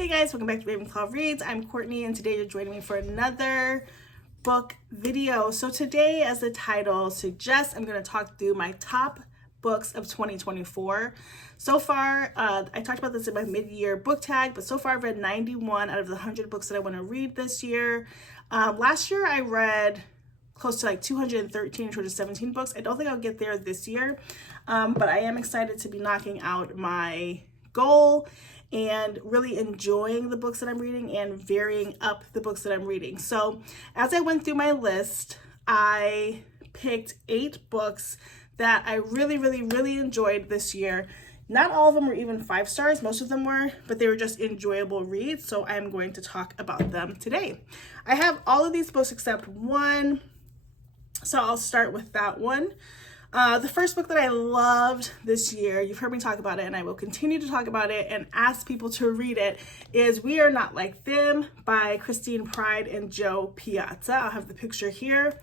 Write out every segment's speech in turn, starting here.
Hey guys, welcome back to Bibliophile Reads. I'm Courtney and today you're joining me for another book video. So today, as the title suggests, I'm going to talk through my top books of 2024. So far, I talked about this in my mid-year book tag, but so far I've read 91 out of the 100 books that I want to read this year. Last year I read close to like 213, 217 books. I don't think I'll get there this year, but I am excited to be knocking out my goal and really enjoying the books that I'm reading and varying up the books that I'm reading. So as I went through my list, I picked 8 books that I really enjoyed this year. Not all of them were even 5 stars, most of them were, but they were just enjoyable reads, so I'm going to talk about them today. I have all of these books except one, so I'll start with that one. The first book that I loved this year, you've heard me talk about it and I will continue to talk about it and ask people to read it, is We Are Not Like Them by Christine Pride and Joe Piazza. I'll have the picture here.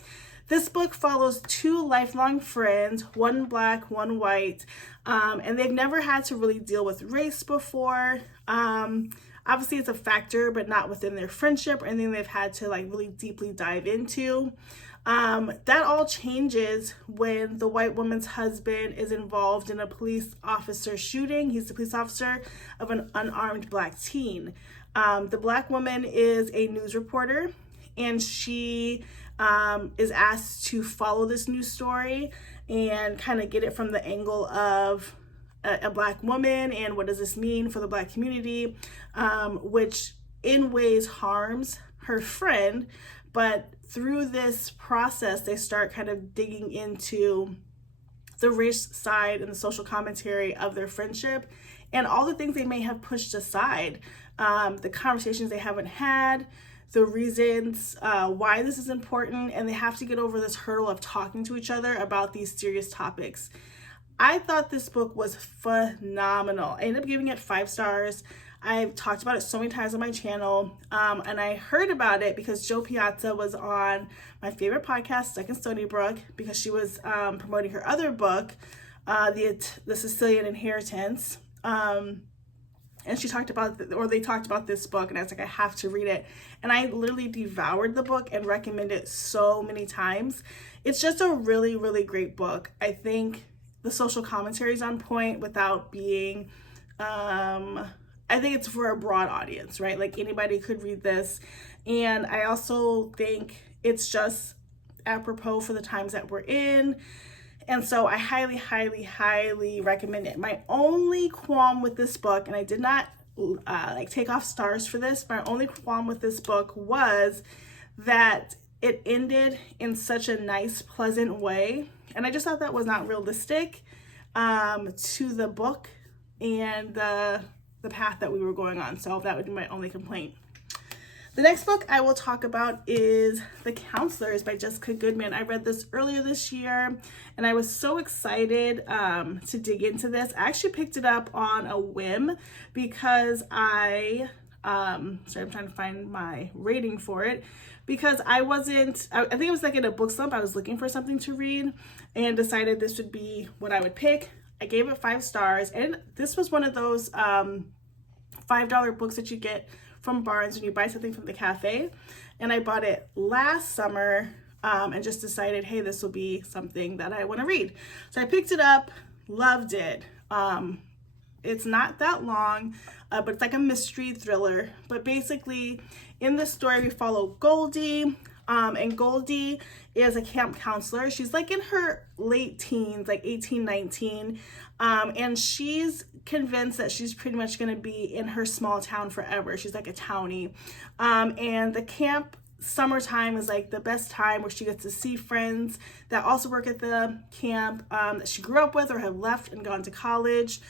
This book follows 2 lifelong friends, one black, one white, and they've never had to really deal with race before. Obviously it's a factor, but not within their friendship or anything they've had to like really deeply dive into. That all changes when the white woman's husband is involved in a police officer shooting. He's the police officer of an unarmed black teen. The black woman is a news reporter and she is asked to follow this news story and kind of get it from the angle of a black woman and what does this mean for the black community, which in ways harms her friend. But through this process, they start kind of digging into the race side and the social commentary of their friendship and all the things they may have pushed aside, the conversations they haven't had, the reasons why this is important, and they have to get over this hurdle of talking to each other about these serious topics. I thought this book was phenomenal. I ended up giving it 5 stars. I've talked about it so many times on my channel, and I heard about it because Joe Piazza was on my favorite podcast, Second Stony Brook, because she was promoting her other book, The Sicilian Inheritance, and she talked about, they talked about this book, and I was like, I have to read it, and I literally devoured the book and recommend it so many times. It's just a really great book. I think the social commentary is on point without being, I think it's for a broad audience, right? Like anybody could read this. And I also think it's just apropos for the times that we're in. And so I highly recommend it. My only qualm with this book, and I did not take off stars for this, my only qualm with this book was that it ended in such a nice, pleasant way. And I just thought that was not realistic to the book and the path that we were going on. So that would be my only complaint. The next book I will talk about is The Counselors by Jessica Goodman. I read this earlier this year and I was so excited to dig into this. I actually picked it up on a whim because sorry, I'm trying to find my rating for it, because I think it was like in a book slump. I was looking for something to read and decided this would be what I would pick. I gave it 5 stars, and this was one of those $5 books that you get from Barnes when you buy something from the cafe. And I bought it last summer and just decided, hey, this will be something that I want to read. So I picked it up, loved it. It's not that long, but it's like a mystery thriller. But basically, in this story, we follow Goldie. And Goldie is a camp counselor. She's like in her late teens, like 18, 19. And she's convinced that she's pretty much going to be in her small town forever. She's like a townie. And the camp summertime is like the best time where she gets to see friends that also work at the camp that she grew up with or have left and gone to college.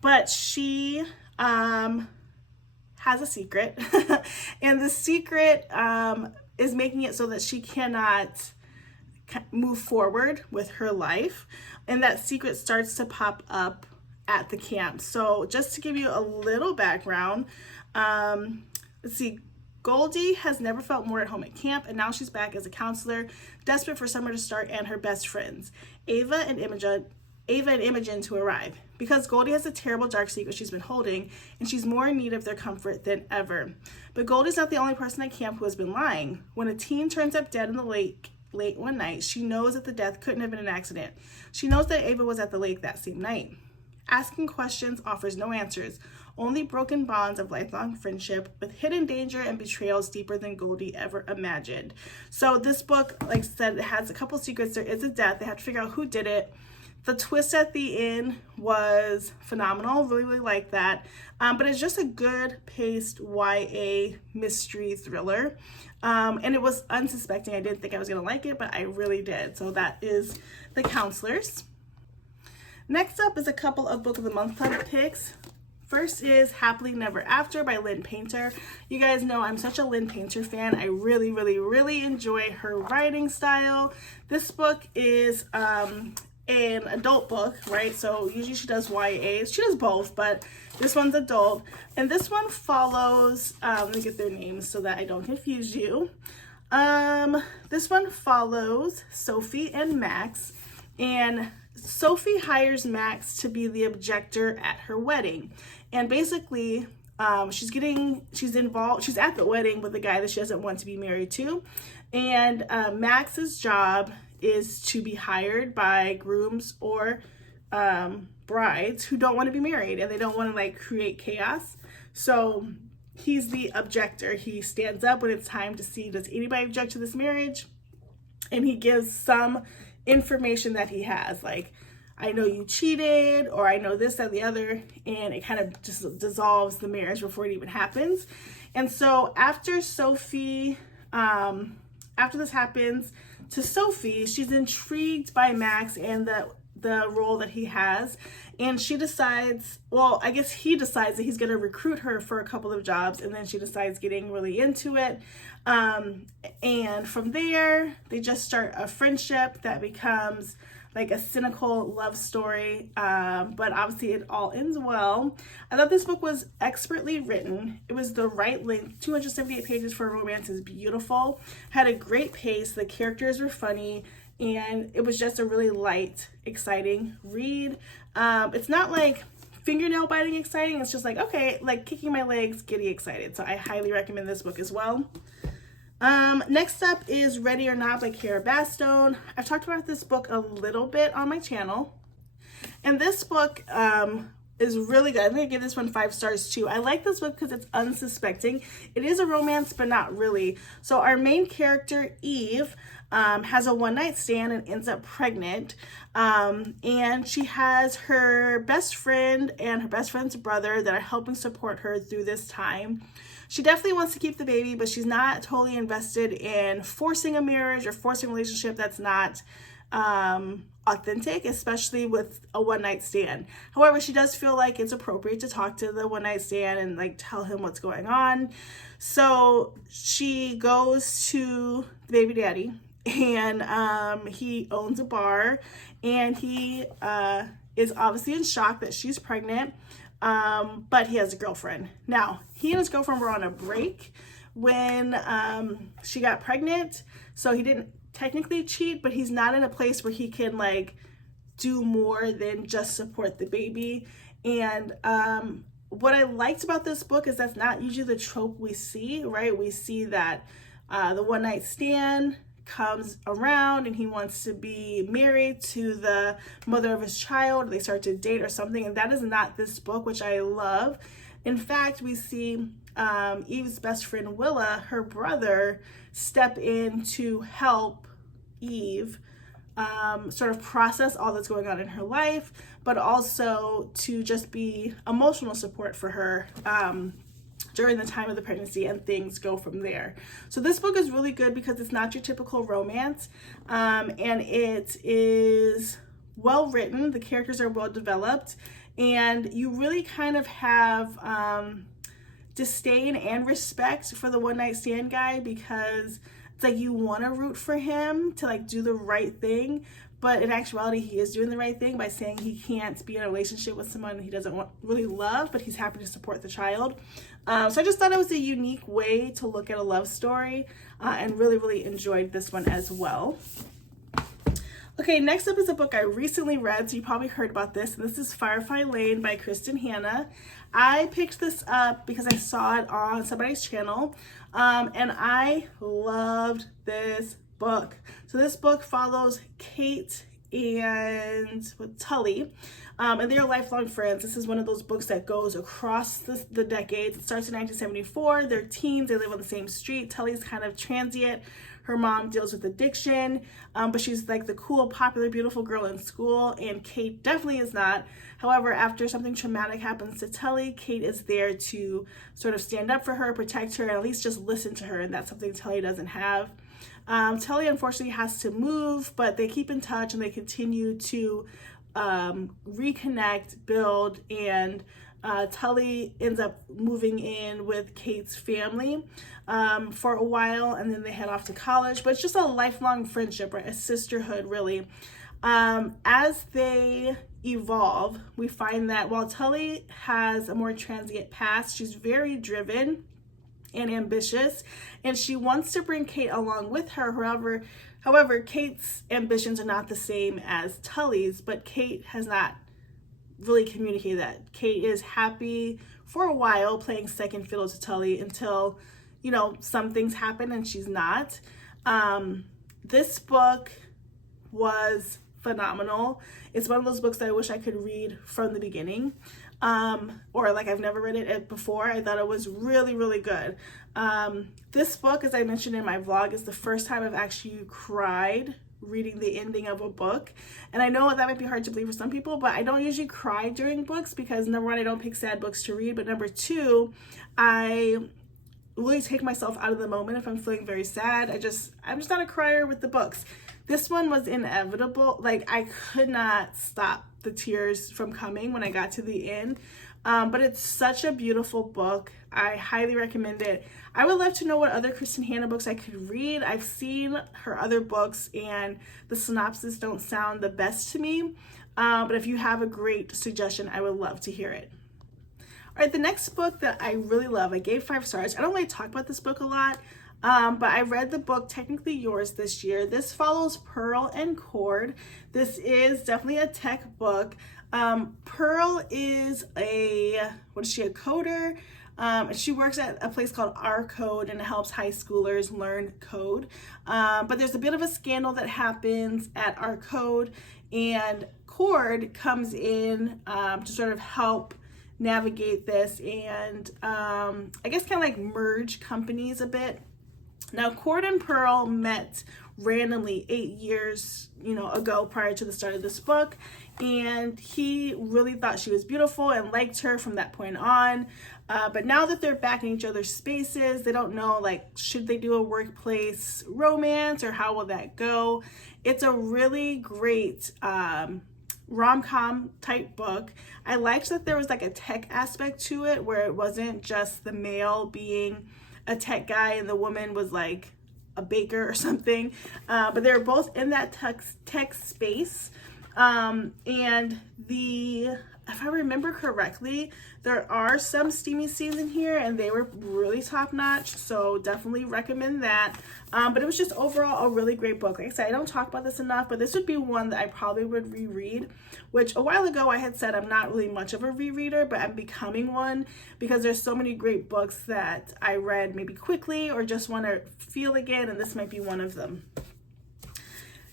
But she has a secret and the secret is making it so that she cannot move forward with her life, and that secret starts to pop up at the camp. So just to give you a little background, let's see, Goldie has never felt more at home at camp, and now she's back as a counselor, desperate for summer to start and her best friends, Ava and Ava and Imogen to arrive, because Goldie has a terrible dark secret she's been holding, and she's more in need of their comfort than ever. But Goldie's not the only person at camp who has been lying. When a teen turns up dead in the lake late one night, she knows that the death couldn't have been an accident. She knows that Ava was at the lake that same night. Asking questions offers no answers, only broken bonds of lifelong friendship with hidden danger and betrayals deeper than Goldie ever imagined. So this book, like I said, it has a couple secrets. There is a death. They have to figure out who did it. The twist at the end was phenomenal. Really like that. But it's just a good paced YA mystery thriller. And it was unsuspecting. I didn't think I was going to like it, but I really did. So that is The Counselors. Next up is a couple of Book of the Month Club picks. First is Happily Never After by Lynn Painter. You guys know I'm such a Lynn Painter fan. I really enjoy her writing style. This book is an adult book, right? So usually she does YAs. She does both, but this one's adult. And this one follows, let me get their names so that I don't confuse you. This one follows Sophie and Max, and Sophie hires Max to be the objector at her wedding. And basically, she's at the wedding with the guy that she doesn't want to be married to. And Max's job is to be hired by grooms or brides who don't want to be married, and they don't want to like create chaos. So he's the objector. He stands up when it's time to see, does anybody object to this marriage? And he gives some information that he has, like, I know you cheated, or I know this, that, the other, and it kind of just dissolves the marriage before it even happens. And so after this happens to Sophie, she's intrigued by Max and the role that he has, and she decides, well, I guess he decides that he's going to recruit her for a couple of jobs, and then she decides getting really into it. And from there, they just start a friendship that becomes like a cynical love story, but obviously it all ends well. I thought this book was expertly written. It was the right length. 278 pages for a romance is beautiful. Had a great pace. The characters were funny, and it was just a really light, exciting read. It's not like fingernail biting exciting. It's just like, okay, like kicking my legs, getting excited. So I highly recommend this book as well. Next up is Ready or Not by Kara Bastone. I've talked about this book a little bit on my channel, and this book is really good. I'm going to give this one 5 stars too. I like this book because it's unsuspecting. It is a romance, but not really. So our main character, Eve, has a one-night stand and ends up pregnant, and she has her best friend and her best friend's brother that are helping support her through this time. She definitely wants to keep the baby, but she's not totally invested in forcing a marriage or forcing a relationship that's not authentic, especially with a one-night stand. However, she does feel like it's appropriate to talk to the one-night stand and like tell him what's going on. So she goes to the baby daddy, and he owns a bar, and he is obviously in shock that she's pregnant. But he has a girlfriend. Now, he and his girlfriend were on a break when she got pregnant, so he didn't technically cheat, but he's not in a place where he can like do more than just support the baby. And what I liked about this book is that's not usually the trope we see, right? We see that the one night stand comes around and he wants to be married to the mother of his child. They start to date or something, and that is not this book, which I love. In fact, we see Eve's best friend Willa, her brother, step in to help Eve sort of process all that's going on in her life, but also to just be emotional support for her during the time of the pregnancy, and things go from there. So this book is really good because it's not your typical romance, and it is well written. The characters are well developed, and you really kind of have disdain and respect for the one night stand guy, because it's like you want to root for him to like do the right thing, but in actuality he is doing the right thing by saying he can't be in a relationship with someone he doesn't really love, but he's happy to support the child. So I just thought it was a unique way to look at a love story, and really enjoyed this one as well. Okay, next up is a book I recently read, so you probably heard about this, and this is Firy Lane by Kristen Hanna. I picked this up because I saw it on somebody's channel, and I loved this book. So this book follows Kate and Tully, and they're lifelong friends. This is one of those books that goes across the decades. It starts in 1974. They're teens. They live on the same street. Tully's kind of transient. Her mom deals with addiction, but she's like the cool, popular, beautiful girl in school, and Kate definitely is not. However, after something traumatic happens to Tully, Kate is there to sort of stand up for her, protect her, and at least just listen to her, and that's something Tully doesn't have. Tully unfortunately has to move, but they keep in touch and they continue to reconnect, build, and Tully ends up moving in with Kate's family for a while, and then they head off to college. But it's just a lifelong friendship, right? A sisterhood, really. As they evolve, we find that while Tully has a more transient past, she's very driven and ambitious, and she wants to bring Kate along with her. However, Kate's ambitions are not the same as Tully's, but Kate has not really communicated that. Kate is happy for a while playing second fiddle to Tully until, you know, some things happen and she's not. This book was phenomenal. It's one of those books that I wish I could read from the beginning, or like I've never read it before. I thought it was really, really good. This book, as I mentioned in my vlog, is the first time I've actually cried reading the ending of a book. And I know that might be hard to believe for some people, but I don't usually cry during books because, number one, I don't pick sad books to read, but number two, I really take myself out of the moment if I'm feeling very sad. I'm just not a crier with the books. This one was inevitable. Like, I could not stop the tears from coming when I got to the end. But it's such a beautiful book. I highly recommend it. I would love to know what other Kristen Hanna books I could read. I've seen her other books and the synopsis don't sound the best to me. But if you have a great suggestion, I would love to hear it. All right, the next book that I really love, I gave 5 stars. I don't really talk about this book a lot, but I read the book Technically Yours this year. This follows Pearl and Cord. This is definitely a tech book. Pearl is a coder? And she works at a place called R Code, and it helps high schoolers learn code. But there's a bit of a scandal that happens at R Code, and Cord comes in to sort of help navigate this and I guess kind of like merge companies a bit. Now, Cord and Pearl met randomly 8 years, ago prior to the start of this book, and he really thought she was beautiful and liked her from that point on. But now that they're back in each other's spaces, they don't know, like, should they do a workplace romance or how will that go? It's a really great rom-com type book. I liked that there was like a tech aspect to it where it wasn't just the male being a tech guy and the woman was like a baker or something, but they're both in that tech space. And if I remember correctly, there are some steamy scenes in here and they were really top notch, so definitely recommend that. But it was just overall a really great book. Like I said, I don't talk about this enough, but this would be one that I probably would reread, which a while ago I had said I'm not really much of a rereader, but I'm becoming one because there's so many great books that I read maybe quickly or just want to feel again, and this might be one of them.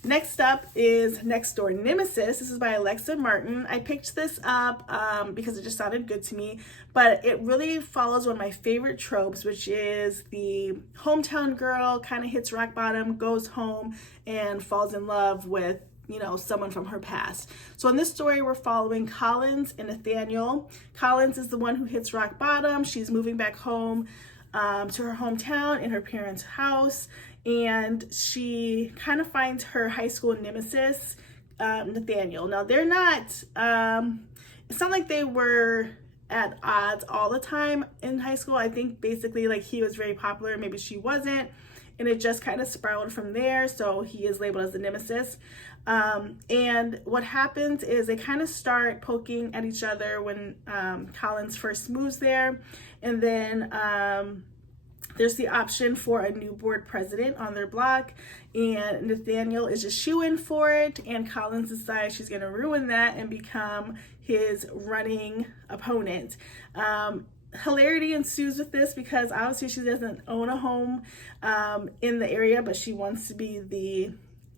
Next up is Next Door Nemesis. This is by Alexa Martin. I picked this up because it just sounded good to me, but it really follows one of my favorite tropes, which is the hometown girl kind of hits rock bottom, goes home, and falls in love with, someone from her past. So in this story, we're following Collins and Nathaniel. Collins is the one who hits rock bottom. She's moving back home to her hometown in her parents' house, and she kind of finds her high school nemesis, Nathaniel. Now, they're not, it's not like they were at odds all the time in high school. I think basically like he was very popular, maybe she wasn't, and it just kind of spiraled from there, so he is labeled as the nemesis. And what happens is they kind of start poking at each other when Collins first moves there, and then There's the option for a new board president on their block, and Nathaniel is just shoo-in for it, and Collins decides she's going to ruin that and become his running opponent. Hilarity ensues with this because obviously she doesn't own a home in the area, but she wants to be the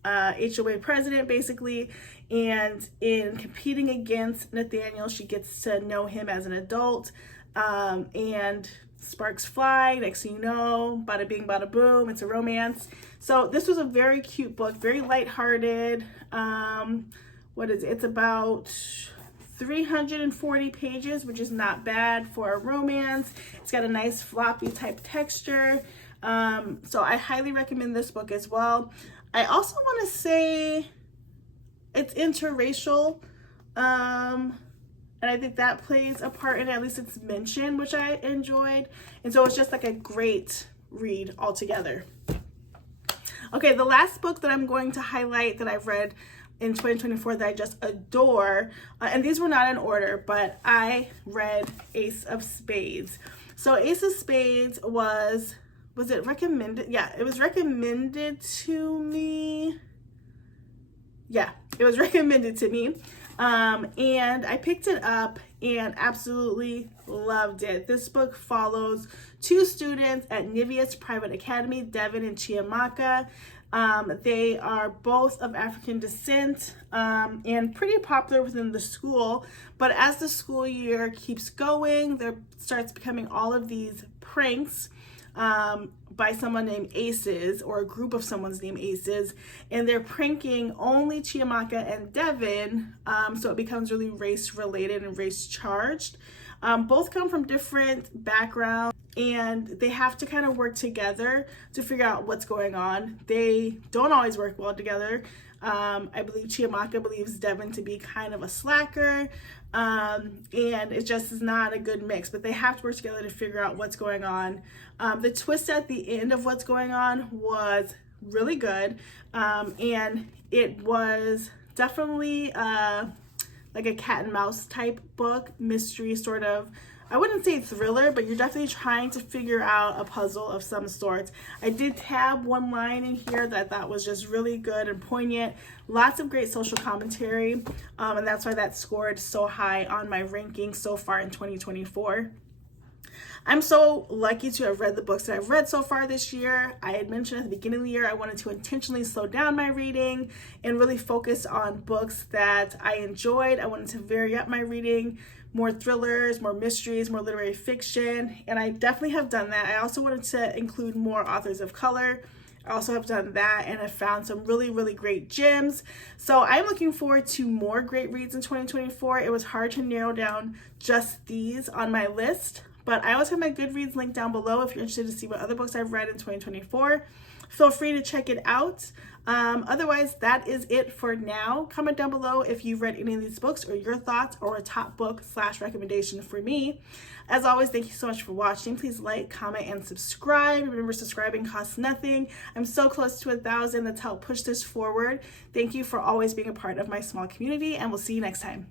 HOA president basically, and in competing against Nathaniel, she gets to know him as an adult, and sparks fly. Next thing you know, bada bing bada boom, it's a romance. So this was a very cute book, very lighthearted. What is it? It's about 340 pages, which is not bad for a romance. It's got a nice floppy type texture. So I highly recommend this book as well. I also want to say it's interracial. And I think that plays a part in it. At least it's mentioned, which I enjoyed. And so it's just like a great read altogether. Okay, the last book that I'm going to highlight that I've read in 2024 that I just adore, and these were not in order, but I read Ace of Spades. So Ace of Spades was it recommended? Yeah, it was recommended to me. Yeah, it was recommended to me. And I picked it up and absolutely loved it. This book follows two students at Nivius Private Academy, Devin and Chiamaka. They are both of African descent and pretty popular within the school. But as the school year keeps going, there starts becoming all of these pranks by someone named Aces, or a group of someone's named Aces, and they're pranking only Chiamaka and Devin, so it becomes really race related and race charged. Both come from different backgrounds, and they have to kind of work together to figure out what's going on. They don't always work well together. I believe Chiamaka believes Devin to be kind of a slacker, and it just is not a good mix, but they have to work together to figure out what's going on. The twist at the end of what's going on was really good, and it was definitely like a cat and mouse type book, mystery sort of. I wouldn't say thriller, but you're definitely trying to figure out a puzzle of some sorts. I did tab one line in here that I thought was just really good and poignant. Lots of great social commentary, and that's why that scored so high on my ranking so far in 2024. I'm so lucky to have read the books that I've read so far this year. I had mentioned at the beginning of the year I wanted to intentionally slow down my reading and really focus on books that I enjoyed. I wanted to vary up my reading, more thrillers, more mysteries, more literary fiction, and I definitely have done that. I also wanted to include more authors of color. I also have done that and have found some really, really great gems. So I'm looking forward to more great reads in 2024. It was hard to narrow down just these on my list, but I always have my Goodreads link down below if you're interested to see what other books I've read in 2024. Feel free to check it out. Otherwise, that is it for now. Comment down below if you've read any of these books or your thoughts or a top book / recommendation for me. As always, thank you so much for watching. Please like, comment, and subscribe. Remember, subscribing costs nothing. I'm so close to 1,000. Let's help push this forward. Thank you for always being a part of my small community, and we'll see you next time.